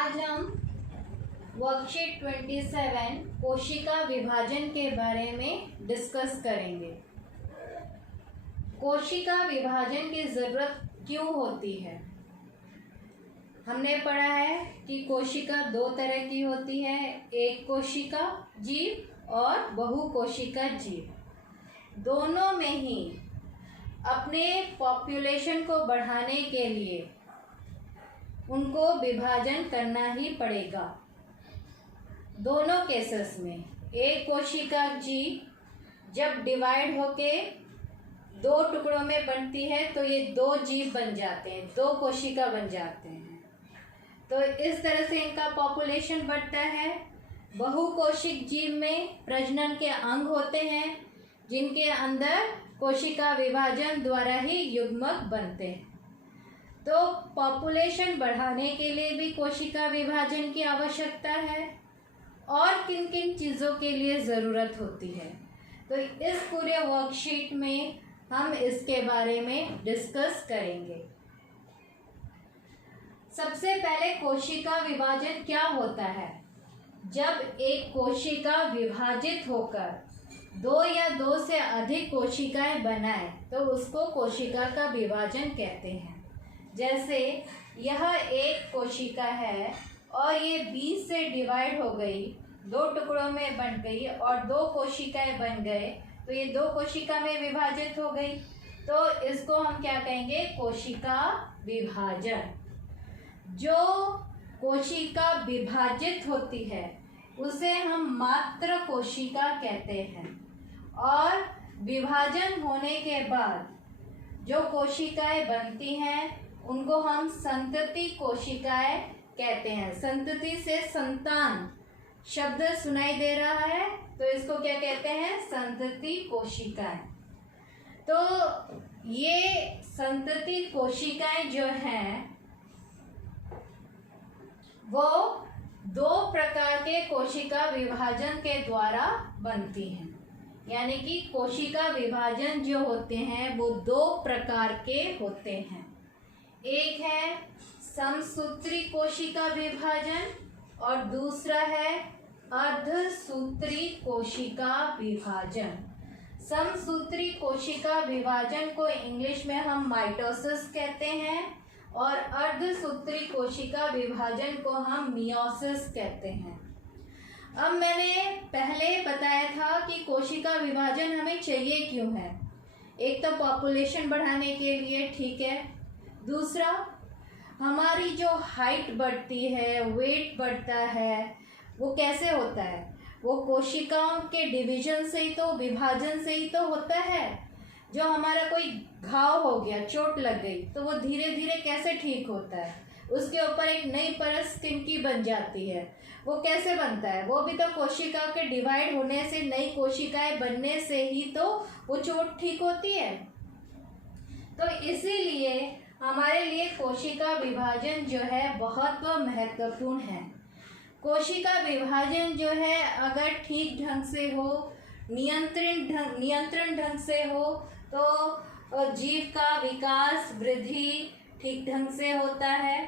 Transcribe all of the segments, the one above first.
आज हम वर्कशीट 27 कोशिका विभाजन के बारे में डिस्कस करेंगे। कोशिका विभाजन की ज़रूरत क्यों होती है? हमने पढ़ा है कि कोशिका दो तरह की होती है, एक कोशिका जीव और बहुकोशिका जीव। दोनों में ही अपने पॉपुलेशन को बढ़ाने के लिए उनको विभाजन करना ही पड़ेगा। दोनों केसेस में एक कोशिका जीव जब डिवाइड होके दो टुकड़ों में बनती है तो ये दो जीव बन जाते हैं, दो कोशिका बन जाते हैं। तो इस तरह से इनका पॉपुलेशन बढ़ता है। बहुकोशिक जीव में प्रजनन के अंग होते हैं जिनके अंदर कोशिका विभाजन द्वारा ही युग्मक बनते हैं। तो पॉपुलेशन बढ़ाने के लिए भी कोशिका विभाजन की आवश्यकता है और किन किन चीज़ों के लिए ज़रूरत होती है, तो इस पूरे वर्कशीट में हम इसके बारे में डिस्कस करेंगे। सबसे पहले कोशिका विभाजन क्या होता है? जब एक कोशिका विभाजित होकर दो या दो से अधिक कोशिकाएं बनाए तो उसको कोशिका का विभाजन कहते हैं। जैसे यह एक कोशिका है और ये 20 से डिवाइड हो गई, दो टुकड़ों में बन गई और दो कोशिकाएं बन गए, तो ये दो कोशिका में विभाजित हो गई, तो इसको हम क्या कहेंगे? कोशिका विभाजन। जो कोशिका विभाजित होती है उसे हम मात्र कोशिका कहते हैं और विभाजन होने के बाद जो कोशिकाएं बनती हैं उनको हम संतति कोशिकाएं कहते हैं। संतति से संतान शब्द सुनाई दे रहा है तो इसको क्या कहते हैं? संतति कोशिकाएं। तो ये संतति कोशिकाएं जो हैं वो दो प्रकार के कोशिका विभाजन के द्वारा बनती हैं। यानी कि कोशिका विभाजन जो होते हैं वो दो प्रकार के होते हैं। एक है समसूत्री कोशिका विभाजन और दूसरा है अर्धसूत्री कोशिका विभाजन। समसूत्री कोशिका विभाजन को इंग्लिश में हम माइटोसिस कहते हैं और अर्धसूत्री कोशिका विभाजन को हम मियोसिस कहते हैं। अब मैंने पहले बताया था कि कोशिका विभाजन हमें चाहिए क्यों है। एक तो पॉपुलेशन बढ़ाने के लिए, ठीक है। दूसरा, हमारी जो हाइट बढ़ती है, वेट बढ़ता है, वो कैसे होता है? वो कोशिकाओं के डिवीजन से ही तो, विभाजन से ही तो होता है। जो हमारा कोई घाव हो गया, चोट लग गई, तो वो धीरे धीरे कैसे ठीक होता है? उसके ऊपर एक नई परत स्किन की बन जाती है। वो कैसे बनता है? वो भी तो कोशिका के डिवाइड होने से, नई कोशिकाएं बनने से ही तो वो चोट ठीक होती है। तो इसीलिए हमारे लिए कोशिका विभाजन जो है बहुत महत्वपूर्ण है। कोशिका विभाजन जो है अगर ठीक ढंग से हो, नियंत्रण ढंग से हो तो जीव का विकास, वृद्धि ठीक ढंग से होता है।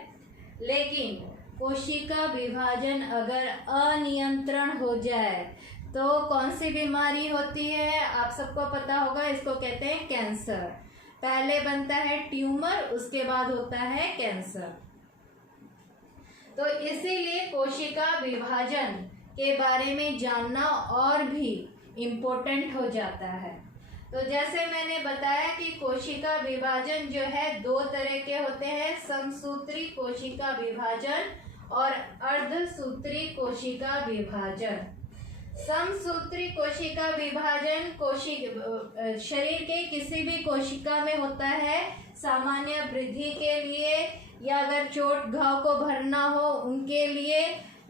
लेकिन कोशिका विभाजन अगर अनियंत्रण हो जाए तो कौन सी बीमारी होती है? आप सबको पता होगा, इसको कहते हैं कैंसर। पहले बनता है ट्यूमर, उसके बाद होता है कैंसर। तो इसीलिए कोशिका विभाजन के बारे में जानना और भी इम्पोर्टेंट हो जाता है। तो जैसे मैंने बताया कि कोशिका विभाजन जो है दो तरह के होते हैं, समसूत्री कोशिका विभाजन और अर्धसूत्री कोशिका विभाजन। समसूत्री कोशिका विभाजन शरीर के किसी भी कोशिका में होता है, सामान्य वृद्धि के लिए या अगर चोट घाव को भरना हो उनके लिए।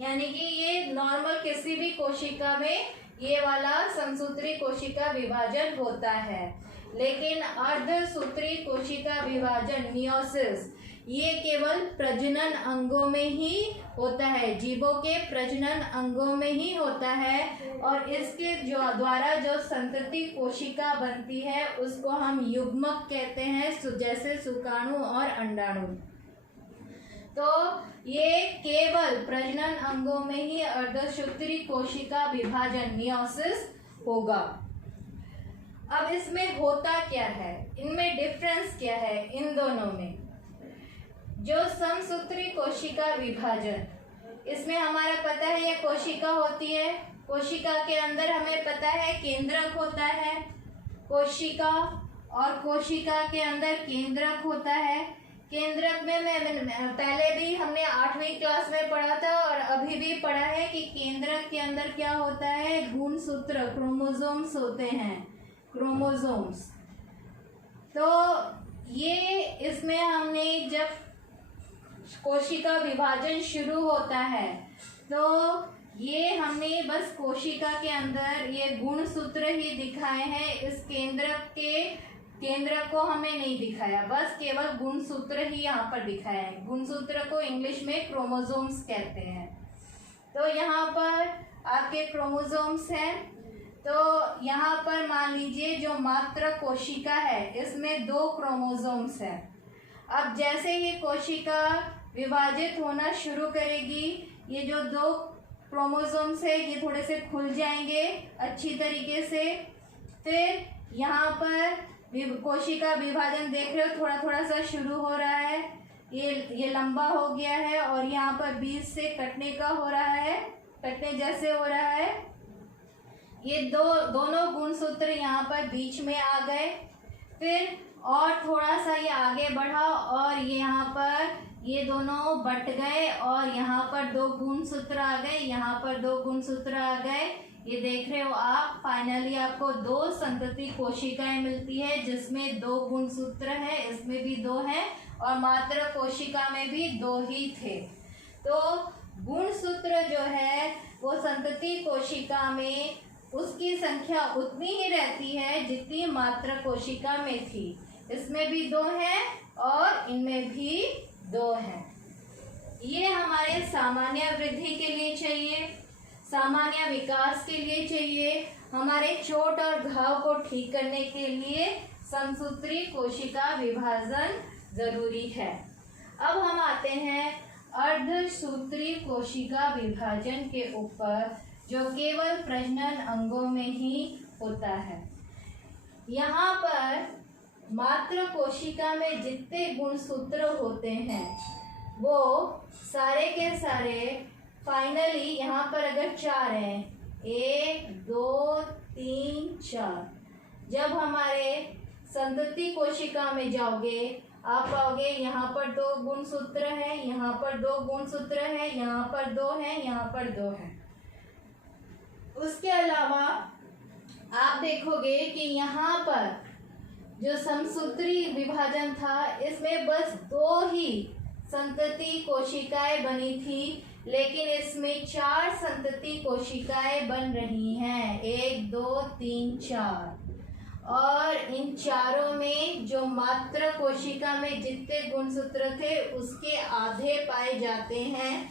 यानी कि ये नॉर्मल किसी भी कोशिका में ये वाला समसूत्री कोशिका विभाजन होता है। लेकिन अर्धसूत्री कोशिका विभाजन, मियोसिस, ये केवल प्रजनन अंगों में ही होता है, जीवों के प्रजनन अंगों में ही होता है। और इसके द्वारा जो संतति कोशिका बनती है उसको हम युग्मक कहते हैं, जैसे शुक्राणु और अंडाणु। तो ये केवल प्रजनन अंगों में ही अर्धसूत्री कोशिका विभाजन मियोसिस होगा। अब इसमें होता क्या है, इनमें डिफरेंस क्या है इन दोनों में। जो समसूत्री कोशिका विभाजन, इसमें हमारा पता है ये कोशिका होती है, कोशिका के अंदर हमें पता है केंद्रक होता है कोशिका, और कोशिका के अंदर केंद्रक होता है। केंद्रक में मैं पहले भी हमने 8वीं क्लास में पढ़ा था और अभी भी पढ़ा है कि केंद्रक के अंदर क्या होता है, गुणसूत्र क्रोमोसोम्स होते हैं, क्रोमोसोम्स। तो ये इसमें हमने जब कोशिका विभाजन शुरू होता है तो ये हमने बस कोशिका के अंदर ये गुणसूत्र ही दिखाए हैं, इस केंद्रक को हमें नहीं दिखाया, बस केवल गुणसूत्र ही यहाँ पर दिखाया है। गुणसूत्र को इंग्लिश में क्रोमोसोम्स कहते हैं। तो यहाँ पर आपके क्रोमोसोम्स हैं। तो यहाँ पर मान लीजिए जो मात्र कोशिका है इसमें 2 क्रोमोसोम्स हैं। अब जैसे ही कोशिका विभाजित होना शुरू करेगी, ये जो 2 क्रोमोसोम्स है ये थोड़े से खुल जाएंगे अच्छी तरीके से। फिर यहाँ पर कोशिका विभाजन देख रहे हो, थोड़ा थोड़ा सा शुरू हो रहा है, ये लंबा हो गया है और यहाँ पर बीच से कटने का हो रहा है, कटने जैसे हो रहा है। ये दोनों गुणसूत्र यहाँ पर बीच में आ गए। फिर और थोड़ा सा ये आगे बढ़ा और ये यहाँ पर ये दोनों बट गए और यहाँ पर 2 गुणसूत्र आ गए, यहाँ पर 2 गुणसूत्र आ गए। ये देख रहे हो आप, फाइनली आपको 2 संतति कोशिकाएं मिलती है जिसमें 2 गुणसूत्र है, इसमें भी 2 हैं और मात्र कोशिका में भी 2 ही थे। तो गुणसूत्र जो है वो संतति कोशिका में उसकी संख्या उतनी ही रहती है जितनी मात्र कोशिका में थी। इसमें भी 2 हैं और इनमें भी 2 हैं। ये हमारे सामान्य वृद्धि के लिए चाहिए, सामान्य विकास के लिए चाहिए, हमारे चोट और घाव को ठीक करने के लिए समसूत्री कोशिका विभाजन जरूरी है। अब हम आते हैं अर्धसूत्री कोशिका विभाजन के ऊपर, जो केवल प्रजनन अंगों में ही होता है। यहाँ पर मात्र कोशिका में जितने गुणसूत्र होते हैं वो सारे के सारे फाइनली यहाँ पर अगर 4 हैं, 1 2 3 4, जब हमारे संतति कोशिका में जाओगे आप पाओगे यहाँ पर 2 गुणसूत्र है, यहाँ पर 2 गुणसूत्र है, यहाँ पर 2 है, यहाँ पर 2 है। उसके अलावा आप देखोगे कि यहाँ पर जो समसूत्री विभाजन था इसमें बस 2 ही संतति कोशिकाएं बनी थी, लेकिन इसमें 4 संतति कोशिकाएं बन रही हैं, 1 2 3 4। और इन चारों में जो मात्र कोशिका में जितने गुणसूत्र थे उसके आधे पाए जाते हैं,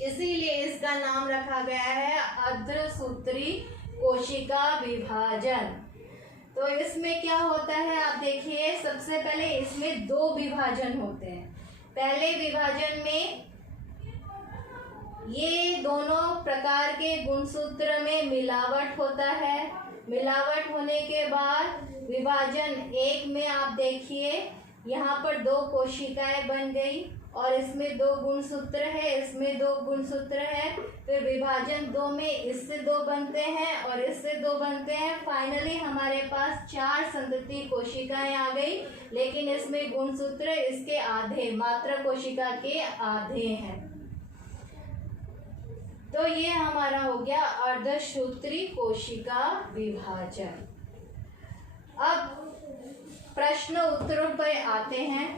इसीलिए इसका नाम रखा गया है अर्धसूत्री कोशिका विभाजन। तो इसमें क्या होता है आप देखिए, सबसे पहले इसमें 2 विभाजन होते हैं। पहले विभाजन में ये दोनों प्रकार के गुणसूत्र में मिलावट होता है। मिलावट होने के बाद विभाजन 1 में आप देखिए यहाँ पर 2 कोशिकाएं बन गई और इसमें 2 गुणसूत्र है, इसमें 2 गुणसूत्र है। फिर विभाजन 2 में इससे 2 बनते हैं और इससे 2 बनते हैं। फाइनली हमारे पास 4 संतति कोशिकाएं आ गई, लेकिन इसमें गुणसूत्र इसके आधे, मात्र कोशिका के आधे हैं। तो ये हमारा हो गया अर्धसूत्री कोशिका विभाजन। अब प्रश्न उत्तरों पर आते हैं।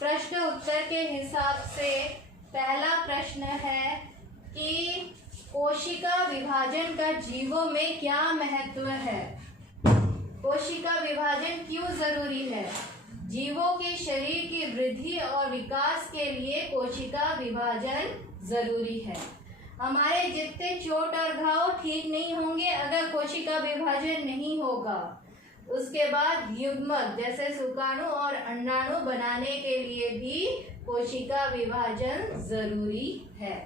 प्रश्न उत्तर के हिसाब से पहला प्रश्न है कि कोशिका विभाजन का जीवों में क्या महत्व है? कोशिका विभाजन क्यों जरूरी है? जीवों के शरीर की वृद्धि और विकास के लिए कोशिका विभाजन जरूरी है। हमारे जितने चोट और घाव ठीक नहीं होंगे अगर कोशिका विभाजन नहीं होगा। उसके बाद युग्मक जैसे शुक्राणु और अंडाणु बनाने के लिए भी कोशिका विभाजन जरूरी है।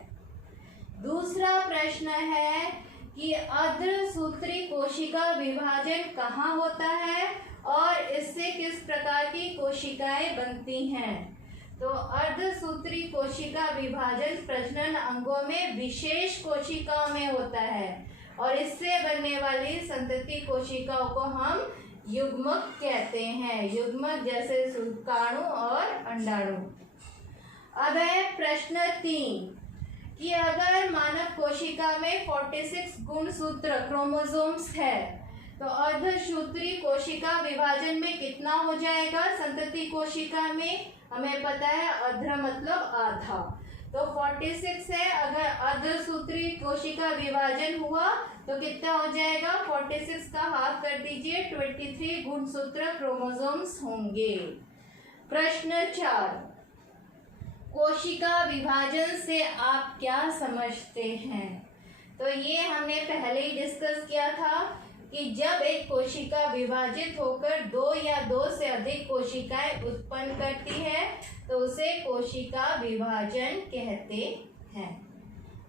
दूसरा प्रश्न है कि अर्धसूत्री कोशिका विभाजन कहाँ होता है और इससे किस प्रकार की कोशिकाएं बनती हैं। तो अर्धसूत्री कोशिका विभाजन प्रजनन अंगों में विशेष कोशिकाओं में होता है और इससे बनने वाली संतति कोशिकाओं को हम युग्मक कहते हैं। युग्मक जैसे शुक्राणु और अंडाणु। अब है प्रश्न 3 कि अगर मानव कोशिका में 46 गुणसूत्र क्रोमोसोम्स है तो अर्धसूत्री कोशिका विभाजन में कितना हो जाएगा। संतति कोशिका में हमें पता है अर्ध मतलब आधा, तो 46 है। अगर अर्धसूत्री कोशिका विभाजन हुआ तो कितना हो जाएगा। 46 का हाफ कर दीजिए, 23 गुणसूत्र क्रोमोसोम्स होंगे। प्रश्न 4 कोशिका विभाजन से आप क्या समझते हैं। तो ये हमने पहले ही डिस्कस किया था कि जब एक कोशिका विभाजित होकर 2 या 2 से अधिक कोशिकाएं उत्पन्न करती है तो उसे कोशिका विभाजन कहते हैं।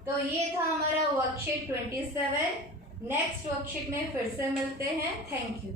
तो ये था हमारा वर्कशीट 27। नेक्स्ट वर्कशीट में फिर से मिलते हैं। Thank you.